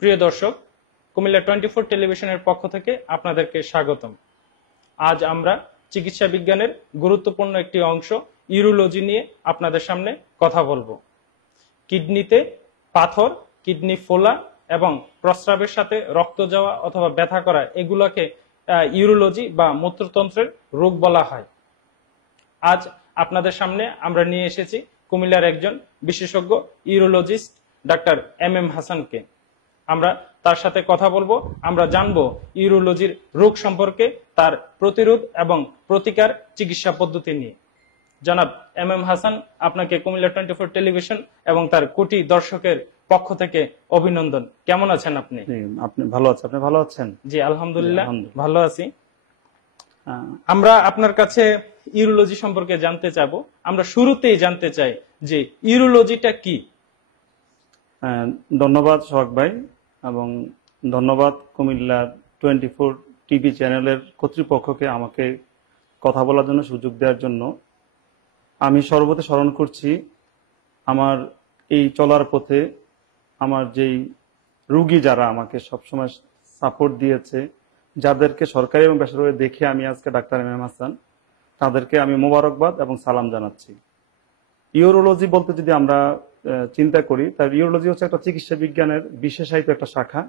প্রিয় দর্শক, কুমিল্লা 24 টেলিভিশনের পক্ষ থেকে আপনাদেরকে স্বাগতম। আজ আমরা চিকিৎসা বিজ্ঞানের গুরুত্বপূর্ণ একটি অংশ ইউরোলজি নিয়ে আপনাদের সামনে কথা বলবো। কিডনিতে পাথর, কিডনি ফোলা এবং প্রস্রাবের সাথে রক্ত যাওয়া অথবা ব্যথা করা, এগুলোকে ইউরোলজি বা মূত্রতন্ত্রের রোগ বলা হয়। আজ আপনাদের সামনে আমরা নিয়ে এসেছি কুমিল্লার একজন বিশেষজ্ঞ ইউরোলজিস্ট ডাক্তার MM হাসানকে। আমরা তার সাথে কথা বলবো, আমরা জানবো ইউরোলজির রোগ সম্পর্কে, তার প্রতিরোধ এবং প্রতিকার চিকিৎসা পদ্ধতি নিয়ে। জনাব MM হাসান, আপনাকে কুমিল্লা 24 টেলিভিশন এবং তার কোটি দর্শকের পক্ষ থেকে অভিনন্দন। কেমন আছেন আপনি? আপনি ভালো আছেন? আপনি ভালো আছেন? জি আলহামদুলিল্লাহ ভালো আছি। আমরা আপনার কাছে ইউরোলজি সম্পর্কে জানতে চাবো। আমরা শুরুতেই জানতে চাই যে ইউরোলজিটা কি? ধন্যবাদ সোহাগ ভাই, এবং ধন্যবাদ কুমিল্লা 24 টিভি চ্যানেলের কর্তৃপক্ষকে আমাকে কথা বলার জন্য সুযোগ দেওয়ার জন্য। আমি সর্বদা স্মরণ করছি আমার এই চলার পথে আমার যেই রুগী যারা আমাকে সবসময় সাপোর্ট দিয়েছে, যাদেরকে সরকারি এবং বেসরকারি দেখে আমি আজকে ডাক্তার MM হাসান, তাদেরকে আমি মোবারকবাদ এবং সালাম জানাচ্ছি। ইউরোলজি বলতে যদি আমরা চিন্তা করি, তার ইউরোলজি হচ্ছে একটা চিকিৎসা বিজ্ঞানের বিশেষায়িত একটা শাখা,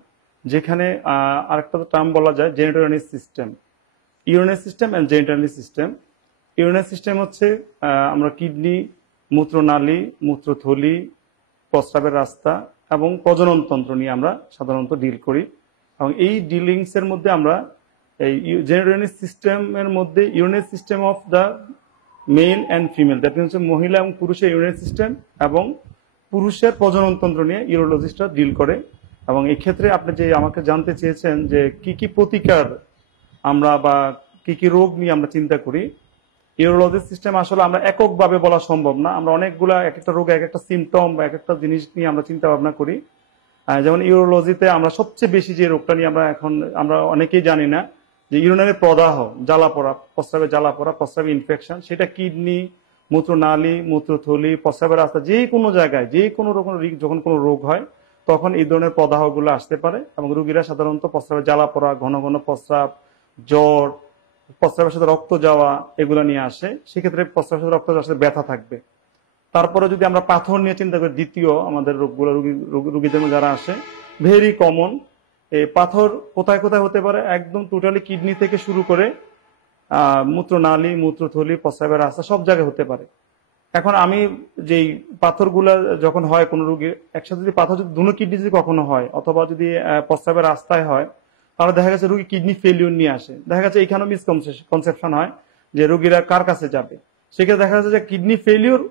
যেখানে আরেকটা টার্ম বলা যায় genitourinary system. Urinary system and genitourinary system. Urinary system হচ্ছে আমরা কিডনি, মূত্রনালী, মূত্রথলি, প্রস্রাবের রাস্তা এবং প্রজনন তন্ত্র নিয়ে আমরা সাধারণত ডিল করি। এবং এই ডিলিংস এর মধ্যে আমরা এই জেনিটোরিয়াল সিস্টেমের মধ্যে urinary system of the male and female, that means মহিলা এবং পুরুষের ইউরিনারি সিস্টেম এবং পুরুষের প্রজনন তন্ত্র নিয়ে ইউরোলজিস্টরা ডিল করে। এবং এই ক্ষেত্রে আপনি যে আমাকে জানতে চেয়েছেন যে কি কি প্রতিকার আমরা বা কি কি রোগ নিয়ে আমরা চিন্তা করি, ইউরোলজি সিস্টেম আসলে আমরা এককভাবে বলা সম্ভব না। আমরা অনেকগুলা এক একটা রোগ, এক একটা সিমটম বা এক একটা জিনিস নিয়ে আমরা চিন্তা ভাবনা করি। যেমন ইউরোলজিতে আমরা সবচেয়ে বেশি যে রোগটা নিয়ে আমরা অনেকেই জানি না, যে ইউরিনারি প্রদাহ, জ্বালা পড়া, প্রস্রাবে জ্বালা পড়া, প্রস্রাবে ইনফেকশন, সেটা কিডনি, মূত্রনালী, মূত্রথলি, প্রস্রাবের রাস্তা, যে কোনো জায়গায় যে কোনো রকম যখন কোনো রোগ হয় তখন এই ধরনের প্রদাহগুলো আসতে পারে। এবং রোগীরা সাধারণত প্রস্রাবে জ্বালা পড়া, ঘন ঘন প্রস্রাব, জ্বর, প্রস্রাবের সাথে রক্ত যাওয়া, এগুলো নিয়ে আসে। সেক্ষেত্রে প্রস্রাবের সাথে রক্ত যাওয়ার সাথে ব্যথা থাকবে। তারপরে যদি আমরা পাথর নিয়ে চিন্তা করি, দ্বিতীয় আমাদের রোগগুলো রোগীদের যারা আসে, ভেরি কমন। এই পাথর কোথায় কোথায় হতে পারে? একদম টোটালি কিডনি থেকে শুরু করে মূত্রনালী, মূত্রথলি, প্রস্রাবের রাস্তা, সব জায়গায় হতে পারে। এখন আমি যেই পাথরগুলা যখন হয় কোনো রোগীর, একসাথে যদি পাথর যদি দুনো কিডনি যদি কখনো হয় অথবা যদি প্রস্রাবের রাস্তায় হয়, তাহলে দেখা গেছে রোগী কিডনি ফেলিউর নিয়ে আসে। দেখা গেছে এখানেও মিসকনসেপশন হয় যে রোগীরা কার কাছে যাবে। সেক্ষেত্রে দেখা যাচ্ছে যে কিডনি ফেলিউর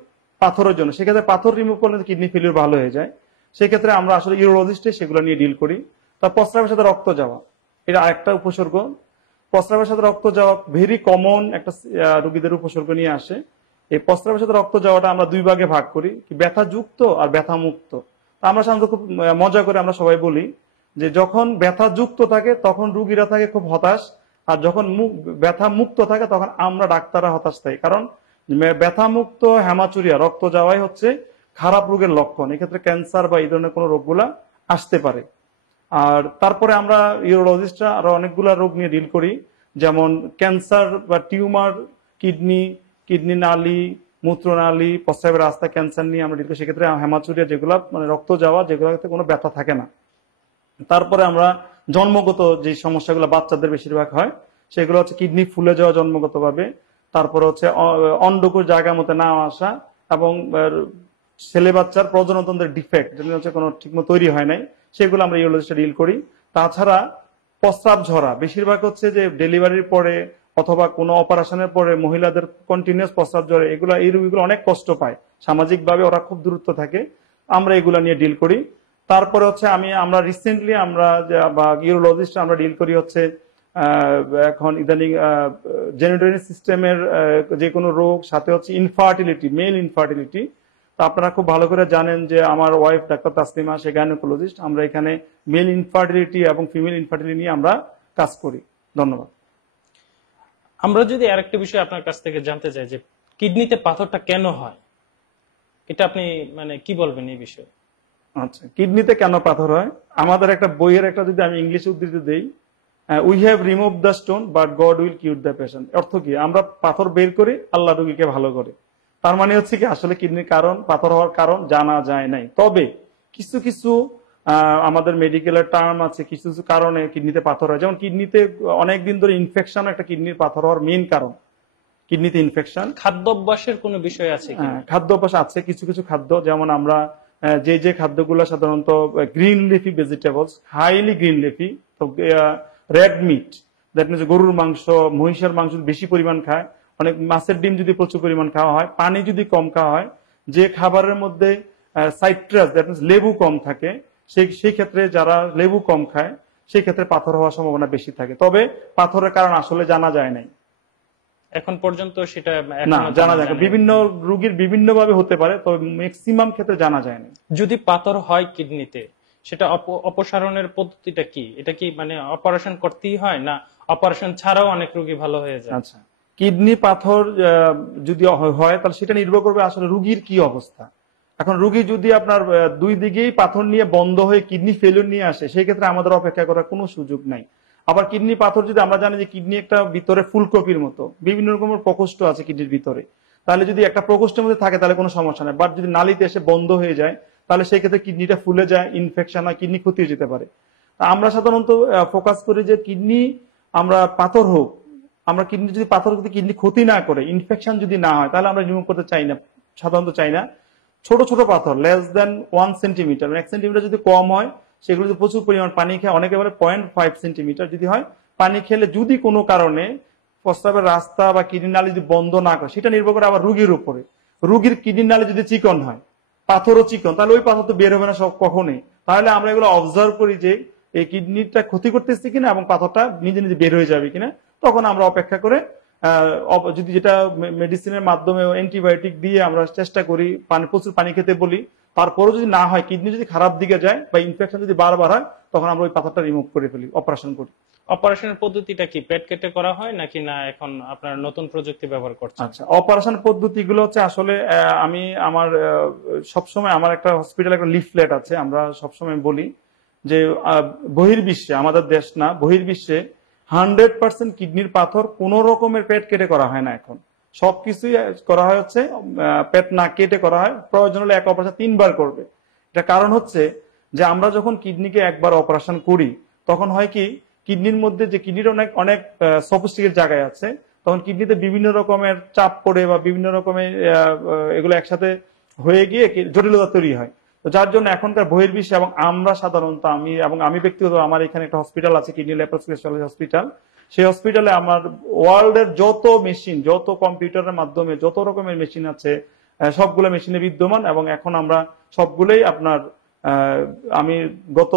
পাথরের জন্য, সেক্ষেত্রে পাথর রিমুভ করলে কিডনি ফেলিউর ভালো হয়ে যায়। সেক্ষেত্রে আমরা আসলে ইউরোলজিস্টে সেগুলো নিয়ে ডিল করি। তার প্রস্রাবের সাথে রক্ত যাওয়া, এটা আরেকটা উপসর্গ। প্রস্রাবের সাথে রক্ত যাওয়া ভেরি কমন একটা রোগীদের উপসর্গ নিয়ে আসে। এই প্রস্রাবের সাথে রক্ত যাওয়াটা আমরা দুই ভাগে ভাগ করি, ব্যথা যুক্ত আর ব্যথা মুক্ত। আমরা সাধারণত খুব মজা করে আমরা সবাই বলি যে যখন ব্যথা যুক্ত থাকে তখন রোগীরা থাকে খুব হতাশ, আর যখন ব্যথা মুক্ত থাকে তখন আমরা ডাক্তাররা হতাশ থাকি। কারণ ব্যথা মুক্ত হেমাচুরিয়া, রক্ত যাওয়াই হচ্ছে খারাপ রোগের লক্ষণ। এক্ষেত্রে ক্যান্সার বা এই ধরনের কোনো রোগগুলা আসতে পারে। আর তারপরে আমরা ইউরোলজিস্টরা আরো অনেকগুলা রোগ নিয়ে ডিল করি, যেমন ক্যান্সার বা টিউমার, কিডনি নালী, মূত্রনালী, প্রস্রাবের রাস্তা ক্যান্সার নিয়ে আমরা ডিল করি। সেক্ষেত্রে হেমাচুরিয়া, যেগুলা মানে রক্ত যাওয়া, যেগুলোতে কোনো ব্যথা থাকে না। তারপরে আমরা জন্মগত যে সমস্যাগুলো বাচ্চাদের বেশিরভাগ হয়, সেগুলো হচ্ছে কিডনি ফুলে যাওয়া জন্মগত ভাবে, তারপরে হচ্ছে অন্ডকোষ জায়গা মতো না আসা, এবং ছেলে বাচ্চার প্রজননতন্ত্রের ডিফেক্ট, যেটা হচ্ছে কোনো ঠিকমতো তৈরি হয় নাই, সেগুলো আমরা ইউরোলজিস্টে ডিল করি। তাছাড়া প্রস্রাব ঝরা, বেশিরভাগ হচ্ছে যে ডেলিভারির পরে অথবা কোনো অপারেশনের পরে মহিলাদের কন্টিনিউয়াস প্রস্রাব ঝরে, এই রোগীগুলো অনেক কষ্ট পায়, সামাজিকভাবে ওরা খুব দূরত্ব থাকে, আমরা এগুলা নিয়ে ডিল করি। তারপরে হচ্ছে আমরা রিসেন্টলি বা ইউরোলজিস্ট আমরা ডিল করি হচ্ছে এখন ইদানিং জেনিটোরিয়াল সিস্টেমের যে কোনো রোগ, সাথে হচ্ছে ইনফার্টিলিটি, মেল ইনফার্টিলিটি। তো আপনারা খুব ভালো করে জানেন যে আমার ওয়াইফ ডাক্তার তাসলিমা, সে গাইনোকোলজিস্ট। আমরা এখানে মেল ইনফার্টিলিটি এবং ফিমেল ইনফার্টিলিটি নিয়ে আমরা কাজ করি। ধন্যবাদ। আমরা যদি আরেকটা বিষয় আপনার কাছ থেকে জানতে চাই যে কিডনিতে পাথরটা কেন হয়, এটা আপনি মানে কি বলবেন এই বিষয়ে? আচ্ছা, কিডনিতে কেন পাথর হয়? আমাদের একটা বইয়ের একটা যদি আমি ইংলিশে উদ্ধৃতি দেই, we have remove the stone but God will cure the patient. অর্থ কি? আমরা পাথর বের করি, আল্লাহ রোগীকে ভালো করে। তার মানে হচ্ছে কি, আসলে কিডনির কারণ, পাথর হওয়ার কারণ জানা যায় নাই। তবে কিছু কিছু আমাদের মেডিকেলের টার্ম আছে, কিছু কিছু কারণে কিডনিতে পাথর হয়। যেমন কিডনিতে অনেকদিন ধরে ইনফেকশন একটা কিডনির পাথর হওয়ার মেইন কারণ। কিডনিতে ইনফেকশন। খাদ্যাভ্যাসের কোনো বিষয় আছে কি? খাদ্যাভ্যাস আছে, কিছু কিছু খাদ্য, যেমন আমরা যে যে খাদ্যগুলো সাধারণত green leafy vegetables, highly green leafy, তো রেড মিট, দ্যাট মিনস গরুর মাংস, মহিষের মাংস বেশি পরিমাণ খায়, অনেক মাছের ডিম যদি প্রচুর পরিমাণ খাওয়া হয়, পানি যদি কম খাওয়া হয়, যে খাবারের মধ্যে সাইট্রাস দ্যাট মিনস লেবু কম থাকে, সেই ক্ষেত্রে যারা লেবু কম খায় সেই ক্ষেত্রে পাথর হওয়ার সম্ভাবনা বেশি থাকে। তবে পাথরের কারণ আসলে জানা যায় নাই, এখন পর্যন্ত সেটা না জানা যায়। বিভিন্ন রোগীর বিভিন্ন ভাবে হতে পারে, তবে ম্যাক্সিমাম ক্ষেত্রে জানা যায় না। যদি পাথর হয় কিডনিতে, সেটা অপসারণের পদ্ধতিটা কি? এটা কি মানে অপারেশন করতেই হয়, না অপারেশন ছাড়াও অনেক রোগী ভালো হয়ে যায়? আচ্ছা, কিডনি পাথর যদি হয় তাহলে সেটা নির্ভর করবে আসলে রোগীর কি অবস্থা। এখন রোগী যদি আপনার দুই দিকেই পাথর নিয়ে বন্ধ হয়ে কিডনি ফেলিওর নিয়ে আসে, সেই ক্ষেত্রে আমাদের অপেক্ষা করার কোনো সুযোগ নাই। আবার কিডনি পাথর যদি আমরা জানি যে কিডনি একটা ভিতরে ফুলকপির মতো বিভিন্ন রকমের প্রকোষ্ঠ আছে কিডনির ভিতরে, তাহলে যদি একটা প্রকোষ্ঠের মধ্যে থাকে তাহলে কোনো সমস্যা নেই। বাট যদি নালীতে এসে বন্ধ হয়ে যায় তাহলে সেই ক্ষেত্রে কিডনিটা ফুলে যায়, ইনফেকশন হয়, কিডনি ক্ষতি হয়ে যেতে পারে। আমরা সাধারণত ফোকাস করি যে কিডনি আমরা পাথর হোক, আমরা কিডনি যদি পাথর কিডনি ক্ষতি না করে, ইনফেকশন যদি না হয়, তাহলে আমরা রিমুভ করতে চাই না, সাধারণত চাই না। ছোট ছোট পাথর লেস দেন 1 সেন্টিমিটার, 1 সেন্টিমিটার যদি কম হয়, সেগুলো যদি প্রচুর পরিমাণ পানি খায়, অনেকে বলে 0.5 সেন্টিমিটার যদি হয়, পানি খেলে যদি কোনো কারণে প্রস্রাবের রাস্তা বা কিডনি নালী যদি বন্ধ না করে, সেটা নির্ভর করে আবার রোগীর উপরে। রোগীর কিডনি নালী যদি চিকন হয়, পাথরও চিকন, তাহলে ওই পাথর তো বের হবে না সব কখনোই। তাহলে আমরা এগুলো অবজার্ভ করি যে এই কিডনিটা ক্ষতি করতেছে কিনা এবং পাথরটা নিজে নিজে বের হয়ে যাবে কিনা, তখন আমরা অপেক্ষা করে যদি যেটা মেডিসিনের মাধ্যমে অ্যান্টিবায়োটিক দিয়ে আমরা চেষ্টা করি, প্রচুর পানি খেতে বলি, তারপরেও যদি না হয়, কিডনি যদি খারাপ দিকে যায় বা ইনফেকশন যদি বারবার হয়, তখন আমরা ওই পাথরটা রিমুভ করে ফেলি, অপারেশন করি। অপারেশনের পদ্ধতিটা কি পেট কেটে করা হয় নাকি না এখন আপনার নতুন প্রযুক্তি ব্যবহার করছেন? আচ্ছা, অপারেশন পদ্ধতিগুলো হচ্ছে আসলে আমি আমার সবসময় আমার একটা হসপিটালে একটা লিফলেট আছে, আমরা সবসময় বলি যে বহির্বিশ্বে, আমাদের দেশ না, বহির্বিশ্বে 100% কিডনির পাথর কোন রকমের পেট কেটে করা হয় না। এখন সবকিছুই করা হয় হচ্ছে পেট না কেটে করা হয়, প্রয়োজন হলে এক অপারেশন 3 বার করবে। এটা কারণ হচ্ছে যে আমরা যখন কিডনিকে একবার অপারেশন করি, তখন হয় কি, কিডনির মধ্যে যে কিডনির অনেক অনেক সফিস্টিকেট জায়গায় আছে, তখন কিডনিতে বিভিন্ন রকমের চাপ পড়ে বা বিভিন্ন রকমের এগুলো একসাথে হয়ে গিয়ে জটিলতা তৈরি হয়। তো যার জন্য এখনকার বহির্বিশ্বে এবং আমরা সাধারণত আমি ব্যক্তিগত, আমার এখানে একটা হসপিটাল আছে, কিডনি ল্যাপারোস্কোপি হসপিটাল, সেই হসপিটালে আমার ওয়ার্ল্ডের যত মেশিন, যত কম্পিউটারের মাধ্যমে যত রকমের মেশিন আছে, সবগুলো মেশিনে বিদ্যমান। এবং এখন আমরা সবগুলোই আপনার আমি গত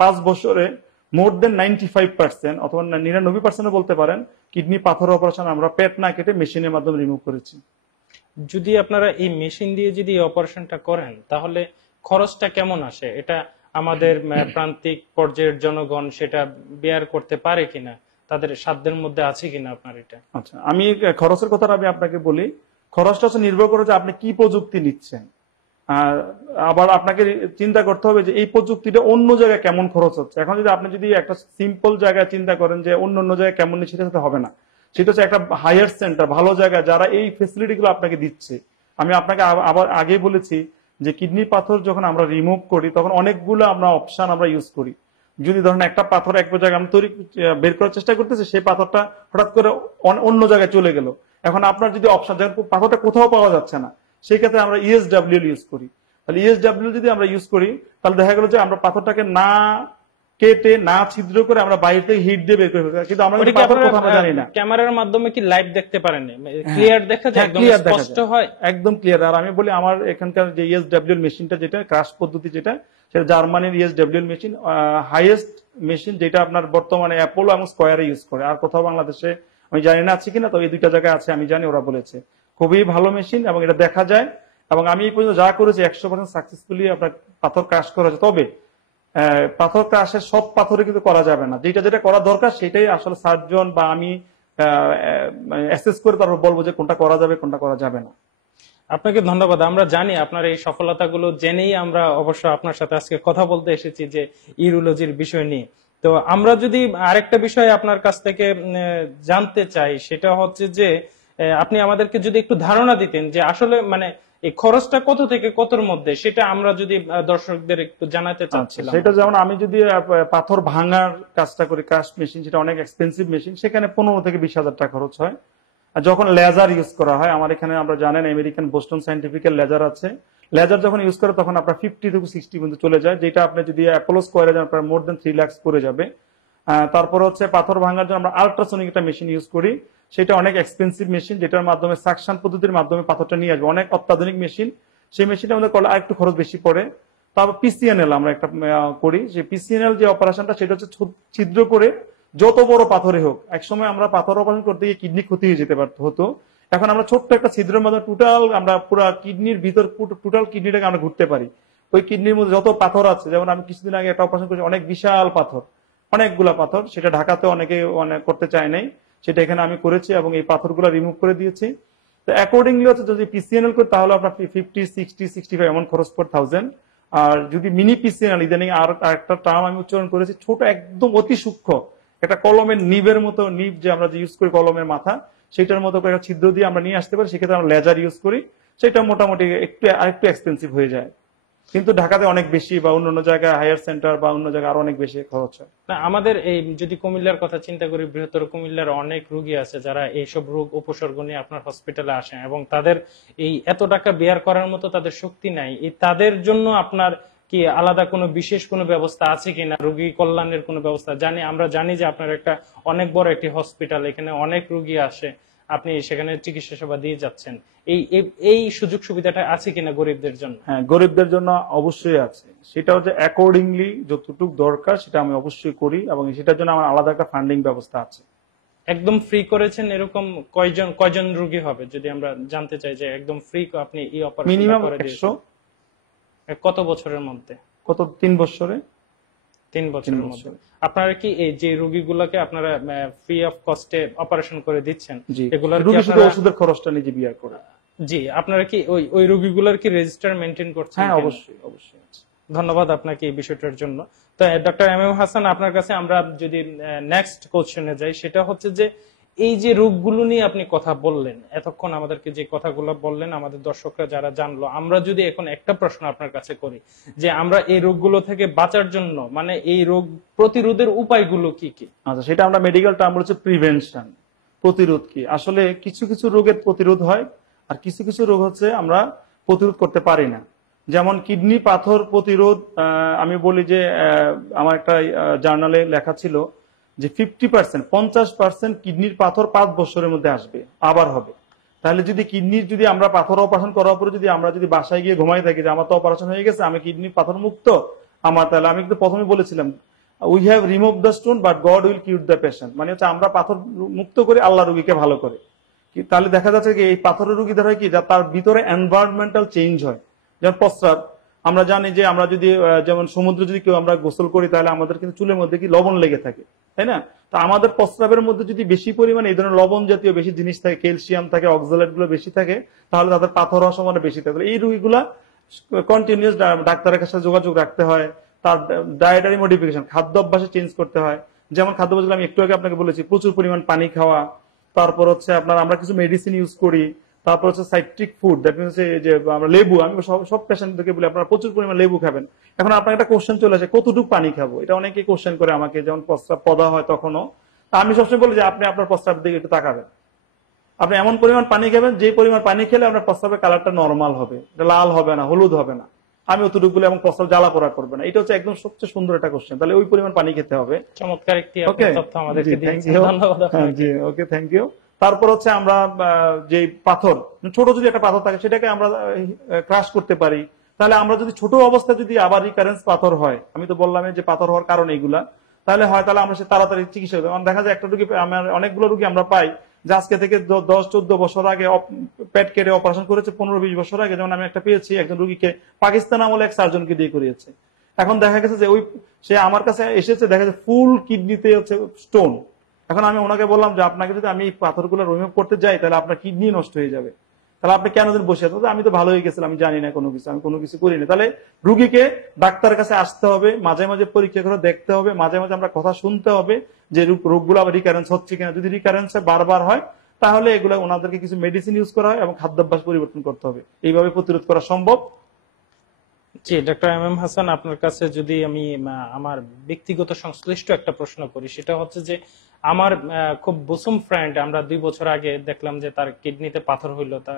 5 বছরে মোর দেন 95% অথবা 99% বলতে পারেন কিডনি পাথর অপারেশন আমরা পেট না কেটে মেশিনের মাধ্যমে রিমুভ করেছি। যদি আপনারা এই মেশিন দিয়ে যদি অপারেশনটা করেন, তাহলে খরচটা কেমন আসে? এটা আমাদের প্রান্তিক পর্যায়ের জনগণ সেটা বেয়ার করতে পারে কিনা, তাদের সাধ্যের মধ্যে আছে কিনা আপনার এটা? আচ্ছা, আমি খরচের কথাটা আমি আপনাকে বলি। খরচটা হচ্ছে নির্ভর করে যে আপনি কি প্রযুক্তি নিচ্ছেন। আবার আপনাকে চিন্তা করতে হবে যে এই প্রযুক্তিটা অন্য জায়গায় কেমন খরচ হচ্ছে। এখন যদি আপনি যদি একটা সিম্পল জায়গায় চিন্তা করেন যে অন্য অন্য জায়গায় কেমন নিচ্ছে, সেটা হবে না। সেটা হচ্ছে একটা হায়ার সেন্টার, ভালো জায়গায় যারা এই ফেসিলিটি গুলো আপনাকে দিচ্ছে। আমি আপনাকে আবার আগে বলেছি যে কিডনি পাথর যখন আমরা রিমুভ করি, তখন অনেকগুলো আমরা অপশন আমরা ইউজ করি। যদি ধরেন একটা পাথর এক জায়গায় আমরা বের করার চেষ্টা করতেছি, সেই পাথরটা হঠাৎ করে অন্য জায়গায় চলে গেল। এখন আপনার যদি অপশন, পাথরটা কোথাও পাওয়া যাচ্ছে না, সেই ক্ষেত্রে আমরা ESWL ইউজ করি। তাহলে ESWL যদি আমরা ইউজ করি, তাহলে দেখা গেল যে আমরা পাথরটাকে না কেটে, না ছিদ্র করে আমরা বাইরে থেকে হিট দিয়ে বের করে ফেলতে, কিন্তু আমরা জানি না। ক্যামেরার মাধ্যমে কি লাইভ দেখতে পারেন? ক্লিয়ার দেখা যায়, একদম স্পষ্ট হয়, একদম ক্লিয়ার। আর আমি বলি আমার এখানকার যে ESWL মেশিনটা, যেটা ক্রাশ পদ্ধতি, যেটা সেটা জার্মানির ESWL মেশিন, হাইয়েস্ট মেশিন, যেটা আপনার বর্তমানে অ্যাপোলো এবং স্কয়ারে ইউজ করে। আর কোথাও বাংলাদেশে আমি জানি না আছে কিনা, তো এই 2টা জায়গায় আছে আমি জানি, ওরা বলেছে খুবই ভালো মেশিন এবং এটা দেখা যায়। এবং আমি এই পর্যন্ত যা করেছি 100% সাকসেসফুলি আপনার পাথর ক্রাশ করা হয়েছে। তবে পাথর ক্রাশের সব পাথরে কিন্তু করা যাবে না, যেটা যেটা করা দরকার সেটাই আসলে সার্জন বা আমি অ্যাসেস করে তারপর বলবো যে কোনটা করা যাবে কোনটা করা যাবে না। আপনাকে ধন্যবাদ। আমরা জানি আপনার এই সফলতাগুলো জেনেই আমরা অবশ্য আপনার সাথে আজকে কথা বলতে এসেছি যে ইউরোলজির বিষয় নিয়ে। তো আমরা যদি আরেকটা বিষয় আপনার কাছ থেকে জানতে চাই, সেটা হচ্ছে যে আপনি আমাদেরকে যদি একটু ধারণা দিতেন যে আসলে মানে এই খরচটা কত থেকে কতর মধ্যে, সেটা আমরা যদি দর্শকদের একটু জানাতে চাচ্ছিলাম। সেটা যেমন আমি যদি পাথর ভাঙার কাজটা করি, কাস্ট মেশিন, যেটা অনেক এক্সপেন্সিভ মেশিন, সেখানে 15 থেকে 20 হাজার টাকা খরচ হয়। আর যখন লেজার ইউজ করা হয়, আমার এখানে আমরা জানেন আমেরিকান বোস্টন সায়েন্টিফিকের লেজার আছে, লেজার যখন ইউজ করে তখন আপনার 50 থেকে 60 পর্যন্ত চলে যায়, যেটা আপনি যদি অ্যাপোলো স্কোয়ারে যান আপনার মোর দেন 3 লাখ করে যাবে। তারপর হচ্ছে পাথর ভাঙার জন্য আমরা আল্ট্রাসোনিক একটা মেশিন ইউজ করি, সেটা অনেক এক্সপেন্সিভ মেশিন, যেটার মাধ্যমে সাকশন পদ্ধতির মাধ্যমে পাথরটা নিয়ে আসবে, অনেক অত্যাধুনিক মেশিন। সেই মেশিনটা আমাদের করলে আরেকটু খরচ বেশি পড়ে। তারপর পিসিএনএল আমরা একটা করি, যে পিসিএনএল যে অপারেশনটা, সেটা হচ্ছে ছিদ্র করে যত বড় পাথরে হোক, একসময় আমরা পাথর অপারেশন করতে গিয়ে কিডনি ক্ষতি হয়ে যেতে হতো, এখন আমরা ছোট্ট একটা ছিদ্রের মাধ্যমে টোটাল আমরা পুরো কিডনির ভিতর টোটাল কিডনিটাকে আমরা ঘুরতে পারি। ওই কিডনির মধ্যে যত পাথর আছে, যেমন আমি কিছুদিন আগে একটা অপারেশন করেছি, অনেক বিশাল পাথর, অনেকগুলা পাথর, সেটা ঢাকাতে অনেকে করতে চায় নাই, সেটা এখানে আমি করেছি এবং এই পাথরগুলো রিমুভ করে দিয়েছি। তো অ্যাকর্ডিংলি হচ্ছে যদি পিসিএনএল করি তাহলে আপনার 50, 60, 65 এমন খরচ পর 1000। আর যদি মিনি পিসিএনএল, ইদানিং আর একটা টার্ম আমি উচ্চারণ করেছি, ছোট একদম অতি সূক্ষ্ম একটা কলমের নিবের মতো, নিব যে আমরা যে ইউজ করি কলমের মাথা, সেটার মতো করে একটা ছিদ্র দিয়ে আমরা নিয়ে আসতে পারি, সেক্ষেত্রে আমরা লেজার ইউজ করি, সেটা মোটামুটি আরেকটু এক্সপেন্সিভ হয়ে যায়। কিন্তু ঢাকাতে অনেক বেশি, বা অন্য জায়গায় হায়ার সেন্টার বা অন্য জায়গায় আরো অনেক বেশি খরচ হয়। না, আমাদের এই যদি কুমিল্লার কথা চিন্তা করি, বৃহত্তর কুমিল্লার অনেক রোগী আছে যারা এইসব রোগ উপসর্গ নিয়ে আপনার হসপিটালে আসেন এবং তাদের এই এত টাকা বেয়ার করার মতো তাদের শক্তি নাই। এই তাদের জন্য আপনার কি আলাদা কোনো বিশেষ কোনো ব্যবস্থা আছে কিনা, রোগী কল্যাণের কোনো ব্যবস্থা? আমরা জানি যে আপনার একটা অনেক বড় একটি হসপিটাল, এখানে অনেক রোগী আসে, আপনি সেখানে চিকিৎসা সেবা দিয়ে যাচ্ছেন, এই এই সুযোগ সুবিধাটা আছে কিনা গরিবদের জন্য? হ্যাঁ, গরিবদের জন্য অবশ্যই আছে। সেটা হচ্ছে অ্যাকর্ডিংলি যতটুকু দরকার সেটা আমি অবশ্যই করি, এবং সেটার জন্য আমার আলাদা একটা ফান্ডিং ব্যবস্থা আছে। একদম ফ্রি করেছেন এরকম কয়জন রোগী হবে যদি আমরা জানতে চাই যে একদম ফ্রি আপনি এই অপারেশন মিনিমাম করে 100। দিয়েছেন? কত বছরের মধ্যে? কত, 3 বছরে। 3 বছরের মধ্যে আপনারা কি এই যে রোগীগুলোকে আপনারা ফ্রি অফ কস্টে অপারেশন করে দিচ্ছেন? এগুলোর কি আপনারা ওষুধের খরচটা নিজে বিয়ার করে? জি, আপনারা কি ওই রোগীগুলোর কি রেজিস্টার মেইনটেইন করছেন? হ্যাঁ, অবশ্যই অবশ্যই। ধন্যবাদ আপনাকে এই বিষয়টার জন্য। তো ডক্টর এম এম হাসান, আপনার কাছে আমরা যদি নেক্সট কোশ্চেনে যাই, সেটা হচ্ছে যে এই যে রোগগুলো নিয়ে আপনি কথা বললেন, এতক্ষণ আমাদেরকে যে কথাগুলো বললেন, আমাদের দর্শকরা যারা জানলো, আমরা যদি এখন একটা প্রশ্ন আপনার কাছে করি যে আমরা এই রোগগুলো থেকে বাঁচার জন্য মানে এই রোগ প্রতিরোধের উপায়গুলো কি কি? আচ্ছা, সেটা আমরা মেডিকেল টার্ম বলছি প্রিভেনশন। প্রতিরোধ কি? আসলে কিছু কিছু রোগের প্রতিরোধ হয়, আর কিছু কিছু রোগ হচ্ছে আমরা প্রতিরোধ করতে পারি না। যেমন কিডনি পাথর প্রতিরোধ, আমি বলি যে আমার একটা জার্নালে লেখা ছিল যে 50% কিডনির পাথর 5 বছরের মধ্যে আসবে, আবার হবে। তাহলে যদি কিডনির যদি আমরা পাথর অপারেশন করার পরে যদি আমরা যদি বাসায় গিয়ে ঘুমাই থাকি যে আমার তো অপারেশন হয়ে গেছে, আমি কিডনির পাথর মুক্ত, আমার, তাহলে আমি কিন্তু প্রথমে বলেছিলাম we have remove the stone but God will cure the patient, মানে হচ্ছে আমরা পাথর মুক্ত করে আল্লাহ রোগীকে ভালো করে। তাহলে দেখা যাচ্ছে কি এই পাথরের রোগী দ্বারা কি তার ভিতরে এনভায়রনমেন্টাল চেঞ্জ হয়, যেমন প্রস্রাব। আমরা জানি যে আমরা যদি যেমন সমুদ্রে যদি কেউ আমরা গোসল করি তাহলে আমাদের কিন্তু চুলের মধ্যে কি লবণ লেগে থাকে, তাই না? তো আমাদের প্রস্রাবের মধ্যে যদি বেশি পরিমাণে এই ধরনের লবণ জাতীয় বেশি জিনিস থাকে, ক্যালসিয়াম থাকে, অক্সালেট গুলো বেশি থাকে, তাহলে তাদের পাথর হওয়ার সম্ভাবনা বেশি থাকে। এই রোগীগুলা কন্টিনিউস ডাক্তারের কাছে যোগাযোগ রাখতে হয়, তার ডায়েটারি মডিফিকেশন, খাদ্য অভ্যাসে চেঞ্জ করতে হয়। যেমন খাদ্য অভ্যাস আমি একটু আগে আপনাকে বলেছি, প্রচুর পরিমাণ পানি খাওয়া, তারপর হচ্ছে আপনার আমরা কিছু মেডিসিন ইউজ করি, তারপর হচ্ছে সাইট্রিক ফুড, দ্যাট মিনস যে আমরা লেবু, আমি সব পেশেন্টদেরকে বলি আপনারা প্রচুর পরিমাণ লেবু খাবেন। এখন আপনার একটা কোশ্চেন চলে আসে কতটুকু পানি খাবো, এটা অনেকে কোশ্চেন করে আমাকে, যেমন প্রস্রাব পদা হয় তখনও। আমি সবসময় বলি যে আপনি আপনার প্রস্রাবের দিকে একটু তাকাবেন, আপনি এমন পরিমাণ পানি খাবেন যে পরিমাণ পানি খেলে আপনার প্রস্রাবের কালারটা নর্মাল হবে, এটা লাল হবে না, হলুদ হবে না, আমি অতটুকু বলি, এবং প্রস্রাব জ্বালা পোড়া করবে না। এটা হচ্ছে একদম সবচেয়ে সুন্দর একটা কোশ্চেন, তাহলে ওই পরিমাণ পানি খেতে হবে। চমৎকার একটি তথ্য আমাদেরকে দিয়েছেন, ধন্যবাদ আপনাকে। ওকে, থ্যাংক ইউ। তারপর হচ্ছে আমরা যে পাথর, ছোট যদি একটা পাথর থাকে সেটাকে আমরা ক্রাশ করতে পারি, তাহলে আমরা যদি ছোট অবস্থায় যদি আবার রিকারেন্স পাথর হয়, আমি তো বললাম যে পাথর হওয়ার কারণ এইগুলা, তাহলে হয় তাহলে আমরা সে তাড়াতাড়ি চিকিৎসা করতে। দেখা যায় একটা রোগী, আমার অনেকগুলো রোগী আমরা পাই যে আজকে থেকে 10-14 বছর আগে পেট কেটে অপারেশন করেছে, 15-20 বছর আগে। যেমন আমি একটা পেয়েছি, একজন রোগীকে পাকিস্তান আমলে এক সার্জনকে দিয়ে করিয়েছে। এখন দেখা গেছে যে সে আমার কাছে এসেছে, দেখা যাচ্ছে ফুল কিডনিতে হচ্ছে স্টোন। এখন আমি ওনাকে বললাম যে আপনাকে যদি আমি এই পাথরগুলো রিমুভ করতে যাই তাহলে আপনার কিডনি নষ্ট হয়ে যাবে। তাহলে আপনি কেন দিন বসে আছেন? আমি তো ভালো হয়ে গেছিলাম, আমি জানি না কোনো কিছু, আমি কোনো কিছু করিনি। তাহলে রুগীকে ডাক্তারের কাছে আসতে হবে, মাঝে মাঝে পরীক্ষা করে দেখতে হবে, মাঝে মাঝে আমরা কথা শুনতে হবে যে রোগগুলো আবার রিকারেন্স হচ্ছে কিনা। যদি রিকারেন্স বারবার হয় তাহলে এগুলো ওনাদেরকে কিছু মেডিসিন ইউজ করা হয় এবং খাদ্যাভ্যাস পরিবর্তন করতে হবে। এইভাবে প্রতিরোধ করা সম্ভব। জি, ডক্টর এম এম হাসান, আপনার কাছে যদি আমি আমার ব্যক্তিগত সংশ্লিষ্ট একটা প্রশ্ন করি, সেটা হচ্ছে যে আমার খুব বসুম ফ্রেন্ড, আমরা 2 বছর আগে দেখলাম যে তার কিডনিতে পাথর হইলো, তা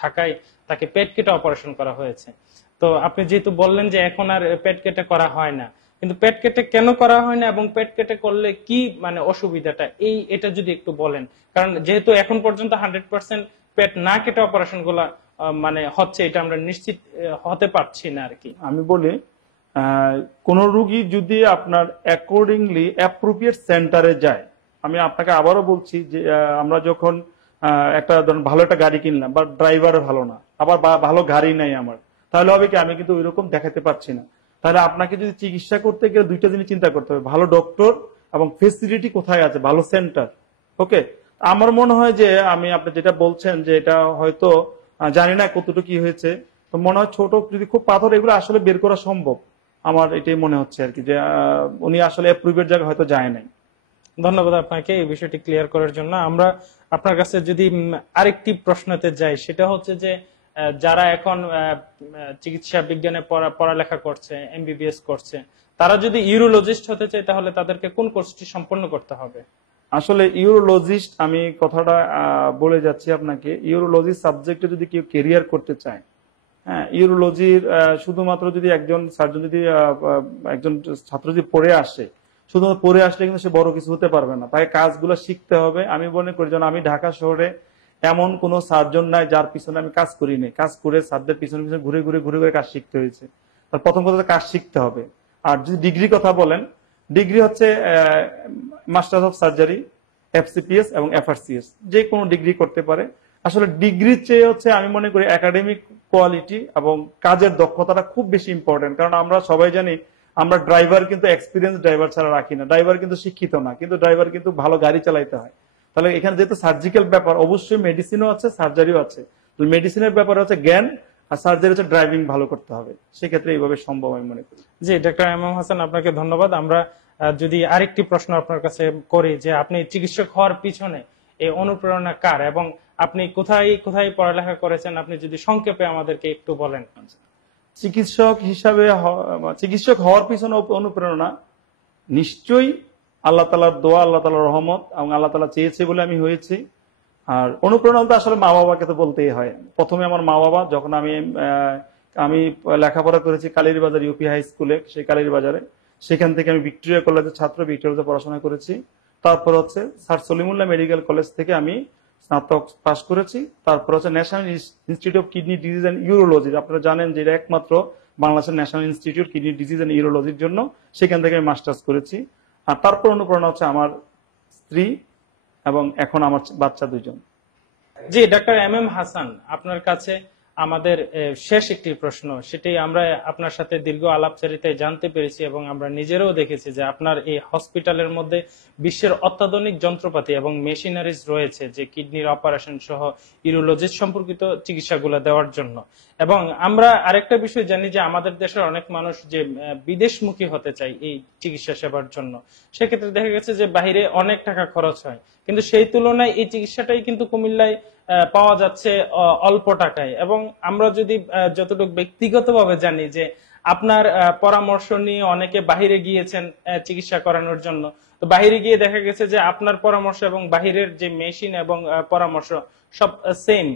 ঢাকায় তাকে পেট কেটে অপারেশন করা হয়েছে। তো আপনি যেহেতু বললেন যে এখন আর পেট কেটে করা হয় না, কিন্তু পেট কেটে কেন করা হয় না এবং পেট কেটে করলে কি অসুবিধাটা, এটা যদি একটু বলেন। কারণ যেহেতু এখন পর্যন্ত 100% পেট না কেটে অপারেশন গুলা হচ্ছে, এটা আমরা নিশ্চিত হতে পারছি না আর কি। আমি বলি, কোন রুগী যদি আপনার অ্যাকর্ডিংলি অ্যাপ্রোপ্রিয়েট সেন্টারে যায়, আমি আপনাকে আবারও বলছি যে আমরা যখন একটা ধরুন ভালো একটা গাড়ি কিনলাম, বা ড্রাইভার ভালো না, আবার ভালো গাড়ি নাই আমার, তাহলে হবে কি আমি কিন্তু ওই রকম দেখাতে পারছি না। তাহলে আপনাকে যদি চিকিৎসা করতে গেলে দুইটা জিনিস চিন্তা করতে হবে, ভালো ডক্টর এবং ফেসিলিটি কোথায় আছে, ভালো সেন্টার। ওকে, আমার মনে হয় যে আপনি যেটা বলছেন যে এটা হয়তো জানি না কতটুকু কি হয়েছে, তো মনে হয় ছোট যদি খুব পাথর, এগুলো আসলে বের করা সম্ভব। আমার এটাই মনে হচ্ছে আর কি, যে উনি আসলে অ্যাপ্রুভের জায়গায় হয়তো যায় নাই। ধন্যবাদ আপনাকে এই বিষয়টি ক্লিয়ার করার জন্য। আমরা আপনার কাছে যদি আরেকটি প্রশ্নতে যাই, সেটা হচ্ছে যে যারা এখন চিকিৎসা বিজ্ঞানে পড়ালেখা করছে, এমবিবিএস করছে, তারা যদি ইউরোলজিস্ট হতে চায় তাহলে তাদেরকে কোন কোর্সটি সম্পন্ন করতে হবে? আসলে ইউরোলজিস্ট, আমি কথাটা বলে যাচ্ছি আপনাকে, ইউরোলজি সাবজেক্টে যদি কেউ কেরিয়ার করতে চায়, হ্যাঁ, ইউরোলজির শুধুমাত্র যদি একজন সার্জন, যদি একজন ছাত্র যদি পড়ে আসে, শুধুমাত্র পড়ে আসলে কিন্তু সে বড় কিছু হতে পারবে না, তাকে কাজগুলো শিখতে হবে। আমি মনে করি, যেন আমি ঢাকা শহরে এমন কোন সার্জন নাই যার পিছনে আমি কাজ করিনি, কাজ করে সার্জের পিছনে পিছনে ঘুরে ঘুরে ঘুরে ঘুরে কাজ শিখতে হয়েছে। তার প্রথম কথা কাজ শিখতে হবে। আর যদি ডিগ্রি কথা বলেন, ডিগ্রি হচ্ছে মাস্টার্স অফ সার্জারি, এফসিপিএস এবং এফআরসিএস, যে কোনো ডিগ্রি করতে পারে। আসলে ডিগ্রির চেয়ে হচ্ছে আমি মনে করি একাডেমিক কোয়ালিটি এবং কাজের দক্ষতাটা খুব বেশি ইম্পর্টেন্ট। কারণ আমরা সবাই জানি, আমরা ড্রাইভার কিন্তু এক্সপিরিয়েন্স ড্রাইভার ছাড়া রাখি না, ড্রাইভার কিন্তু শিক্ষিত না, কিন্তু ড্রাইভার কিন্তু ভালো গাড়ি চালাইতে হয়। তাহলে এখানে যেহেতু সার্জিক্যাল ব্যাপার, অবশ্যই মেডিসিনও আছে, সার্জারিও আছে। মেডিসিনের ব্যাপার হচ্ছে জ্ঞান, আর সার্জারি হচ্ছে ড্রাইভিং ভালো করতে হবে। সেক্ষেত্রে এইভাবে সম্ভব আমি মনে করি। জি, ডক্টর এম এম হাসান, আপনাকে ধন্যবাদ। আমরা যদি আরেকটি প্রশ্ন আপনার কাছে করি, যে আপনি চিকিৎসক হওয়ার পিছনে এই অনুপ্রেরণা কার, এবং আপনি কোথায় কোথায় পড়ালেখা করেছেন, আপনি যদি সংক্ষেপে আমাদেরকে একটু বলেন। চিকিৎসক হিসাবে চিকিৎসক হওয়ার পিছনে অনুপ্রেরণা নিশ্চয়ই আল্লাহ তালার দোয়া, আল্লাহ তালার রহমত, এবং আল্লাহ তালা চেয়েছে বলে আমি হয়েছি। আর অনুপ্রেরণা তো আসলে মা বাবাকে তো বলতেই হয়। প্রথমে আমার মা বাবা, যখন আমি লেখাপড়া করেছি কালীর বাজার ইউপি হাই স্কুলে, সেই কালীর বাজারে, সেখান থেকে আমি ভিক্টোরিয়া কলেজের ছাত্র, ভিক্টোরিয়াতে পড়াশোনা করেছি। তারপর হচ্ছে স্যার সলিমুল্লাহ মেডিকেল কলেজ থেকে আমি স্নাতক পাশ করেছি। তারপর হচ্ছে national institute of kidney disease and urology, আপনারা জানেন যে এটা একমাত্র বাংলাদেশের national institute kidney disease and ইউরোলজির জন্য, সেখান থেকে আমি মাস্টার্স করেছি। আর তারপর অনুপ্রেরণা হচ্ছে আমার স্ত্রী এবং এখন আমার বাচ্চা 2জন। জি, ডক্টর এম এম হাসান, আপনার কাছে আমাদের শেষ একটি প্রশ্ন, সেটি আমরা আপনার সাথে দীর্ঘ আলাপচারিতায় জানতে পেরেছি এবং আমরা নিজেরাও দেখেছি যে আপনার এই হসপিটালের মধ্যে বিশ্বের অত্যাধুনিক যন্ত্রপাতি এবং মেশিনারিজ রয়েছে, যে কিডনির অপারেশন সহ ইউরোলজিস্ট সম্পর্কিত চিকিৎসাগুলো দেওয়ার জন্য। এবং আমরা আরেকটা বিষয় জানি যে আমাদের দেশের অনেক মানুষ যে বিদেশমুখী হতে চায় এই চিকিৎসা সেবার জন্য, সেক্ষেত্রে দেখা গেছে যে বাইরে অনেক টাকা খরচ হয়, কিন্তু সেই তুলনায় এই চিকিৎসাটাই কিন্তু কুমিল্লায় পাওয়া যাচ্ছে অল্প টাকায়। এবং আমরা যদি যতটুকু ব্যক্তিগতভাবে জানি যে আপনার পরামর্শ নিয়ে অনেকে বাহিরে গিয়েছেন চিকিৎসা করানোর জন্য, তো বাহিরে গিয়ে দেখা গেছে যে আপনার পরামর্শ এবং বাহিরের যে মেশিন এবং পরামর্শ সব সেম,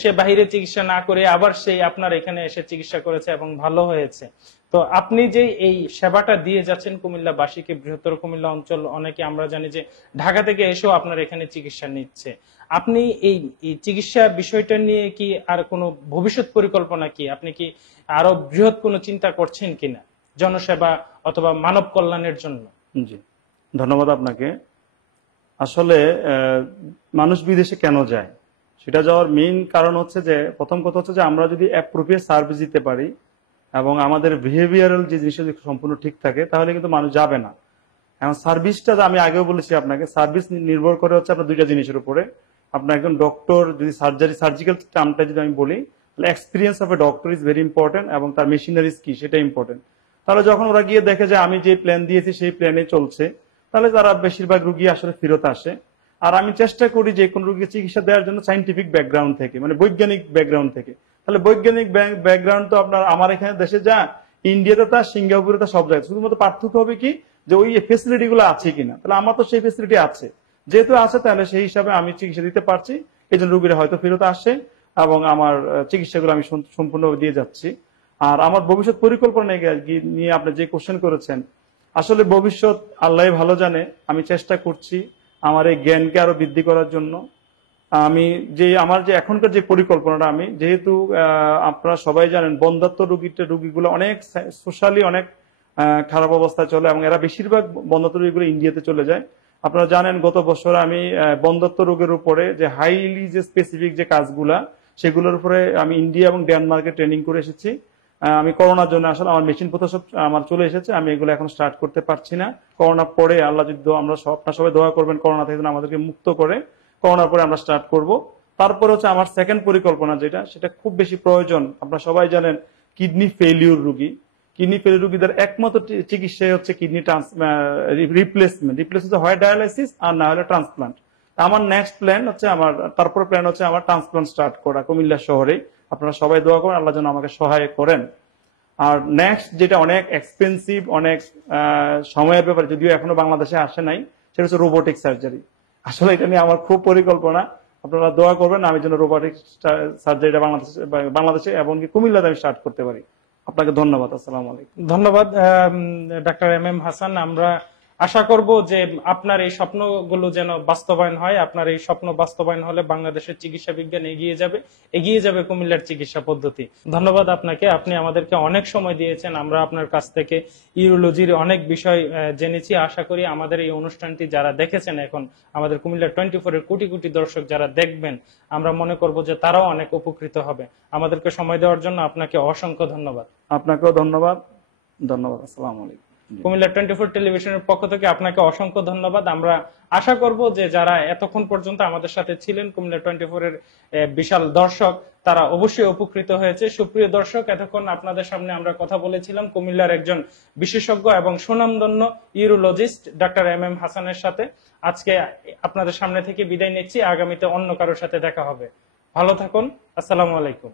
সে বাহিরে চিকিৎসা না করে আবার সেই আপনার এখানে এসে চিকিৎসা করেছে এবং ভালো হয়েছে। তো আপনি যে এই সেবাটা দিয়ে যাচ্ছেন কুমিল্লাবাসীকে, বৃহত্তর কুমিল্লা অঞ্চল, অনেকে আমরা জানি যে ঢাকা থেকে এসেও আপনার এখানে চিকিৎসা নিচ্ছে, আপনি এই চিকিৎসা বিষয়টা নিয়ে কি আর কোনো ভবিষ্যৎ পরিকল্পনা কি, আপনি কি আরো বৃহৎ কোনো চিন্তা করছেন কিনা জনসেবা অথবা মানব কল্যাণের জন্য? জি, ধন্যবাদ আপনাকে। আসলে মানুষ বিদেশে কেন যায়, সেটা যাওয়ার মেইন কারণ হচ্ছে যে, প্রথম কথা হচ্ছে যে আমরা যদি অ্যাপ্রোপ্রিয়েট সার্ভিস দিতে পারি এবং আমাদের বিহেভিয়ারাল যে জিনিসটা সম্পূর্ণ ঠিক থাকে, তাহলে কিন্তু মানুষ যাবে না। এখন সার্ভিসটা আমি আগেও বলেছি আপনাকে, সার্ভিস নির্ভর করে হচ্ছে আপনার 2টা জিনিসের উপরে। আপনার একজন ডক্টর যদি সার্জিক্যাল টার্মটা যদি আমি বলি, তাহলে experience of a doctor is very important, এবং তার মেশিনারিজ কি সেটা ইম্পর্টেন্ট। তাহলে যখন ওরা গিয়ে দেখে যে আমি যে প্ল্যান দিয়েছি সেই প্ল্যানে চলছে, তাহলে তারা বেশিরভাগ রুগী আসলে ফেরত আসে। আর আমি চেষ্টা করি যে কোন রুগীকে চিকিৎসা দেওয়ার জন্য সাইন্টিফিক ব্যাকগ্রাউন্ড থেকে, মানে বৈজ্ঞানিক ব্যাকগ্রাউন্ড থেকে। তাহলে বৈজ্ঞানিক ব্যাকগ্রাউন্ড তো আপনার আমার এখানে দেশে যা, ইন্ডিয়াতে তা, সিঙ্গাপুরে তা, সব জায়গায়। শুধুমাত্র পার্থক্য হবে কি যে ওই ফেসিলিটি গুলো আছে কিনা। তাহলে আমার তো সেই ফেসিলিটি আছে, যেহেতু আছে তাহলে সেই হিসাবে আমি চিকিৎসা দিতে পারছি। এই জন্য রুগীরা হয়তো ফেরত আসে এবং আমার চিকিৎসাগুলো আমি সম্পূর্ণ দিয়ে যাচ্ছি। আর আমার ভবিষ্যৎ পরিকল্পনা নিয়ে আপনি যে কোশ্চেন করেছেন, আসলে ভবিষ্যৎ আল্লাহ ভালো জানে। আমি চেষ্টা করছি আমার এই জ্ঞানকে আরো বৃদ্ধি করার জন্য। আমি আমার যে এখনকার যে পরিকল্পনাটা, আমি যেহেতু আপনারা সবাই জানেন বন্ধ্যাত্ব রুগীগুলো অনেক সোশ্যালি অনেক খারাপ অবস্থায় চলে, এবং এরা বেশিরভাগ বন্ধ্যাত্ব রোগীগুলো ইন্ডিয়াতে চলে যায়। আপনারা জানেন গত বছর আমি বন্ধ্যাত্ব রোগের উপরে যে হাইলি যে স্পেসিফিক যে কাজগুলা, সেগুলোর উপরে আমি ইন্ডিয়া এবং ডেনমার্কে ট্রেনিং করে এসেছি। আমি করোনার জন্য আসলে আমার মেশিন পত্র সব আমার চলে এসেছে, আমি এগুলো এখন স্টার্ট করতে পারছি না। করোনা পরে আল্লাহ যদি আমরা আপনারা সবাই দোয়া করবেন করোনা থেকে আমাদেরকে মুক্ত করে, করোনার পরে আমরা স্টার্ট করব। তারপরে হচ্ছে আমার সেকেন্ড পরিকল্পনা যেটা, সেটা খুব বেশি প্রয়োজন। আপনারা সবাই জানেন কিডনি ফেলিউর রুগী, কিডনি ফেলিউর রুগীদের একমাত্র চিকিৎসাই হচ্ছে কিডনি রিপ্লেসমেন্ট হচ্ছে হয় ডায়ালাইসিস আর না হলে ট্রান্সপ্লান্ট। আমার নেক্সট প্ল্যান হচ্ছে তারপর প্ল্যান হচ্ছে আমার ট্রান্সপ্লান্ট স্টার্ট করা কুমিল্লা শহরে। আপনারা সবাই দোয়া করেন আল্লাহ যেন আমাকে সহায় করেন। আর নেক্সট যেটা অনেক এক্সপেন্সিভ, অনেক সময়ের ব্যাপার, যদিও এখনো বাংলাদেশে আসে নাই, সেটা হচ্ছে রোবোটিক সার্জারি। আসলে এটা নিয়ে আমার খুব পরিকল্পনা, আপনারা দোয়া করবেন আমি যেন রোবোটিক সার্জারিটা বাংলাদেশে এবং কুমিল্লাতে আমি স্টার্ট করতে পারি। আপনাকে ধন্যবাদ। আসসালামু আলাইকুম। ধন্যবাদ ডাক্তার এম এম হাসান। আমরা আশা করব যে আপনার এই স্বপ্নগুলো যেন বাস্তবায়ন হয়। আপনার এই স্বপ্ন বাস্তবায়ন হলে বাংলাদেশের চিকিৎসা বিজ্ঞান এগিয়ে যাবে কুমিল্লার চিকিৎসা পদ্ধতি। ধন্যবাদ আপনাকে, আপনি আমাদেরকে অনেক সময় দিয়েছেন। আমরা আপনার কাছ থেকে ইউরোলজির অনেক বিষয় জেনেছি। আশা করি আমাদের এই অনুষ্ঠানটি যারা দেখেছেন, এখন আমাদের কুমিল্লা 24 এর কোটি কোটি দর্শক যারা দেখবেন, আমরা মনে করব যে তারাও অনেক উপকৃত হবে। আমাদেরকে সময় দেওয়ার জন্য আপনাকে অসংখ্য ধন্যবাদ। আপনাকেও ধন্যবাদ। আসসালামু আলাইকুম। কুমিল্লা 24 টেলিভিশনের পক্ষ থেকে আপনাকে অসংখ্য ধন্যবাদ। আমরা আশা করব যে যারা এতক্ষণ পর্যন্ত আমাদের সাথে ছিলেন, কুমিল্লা 24 এর বিশাল দর্শক, তারা অবশ্যই উপকৃত হয়েছে। সুপ্রিয় দর্শক, এতক্ষণ আপনাদের সামনে আমরা কথা বলেছিলাম কুমিল্লার একজন বিশেষজ্ঞ এবং সুনামধন্য ইউরোলজিস্ট ডাক্তার এম এম হাসানের সাথে। আজকে আপনাদের সামনে থেকে বিদায় নিচ্ছি। আগামীতে অন্য কারোর সাথে দেখা হবে। ভালো থাকুন। আসসালামু আলাইকুম।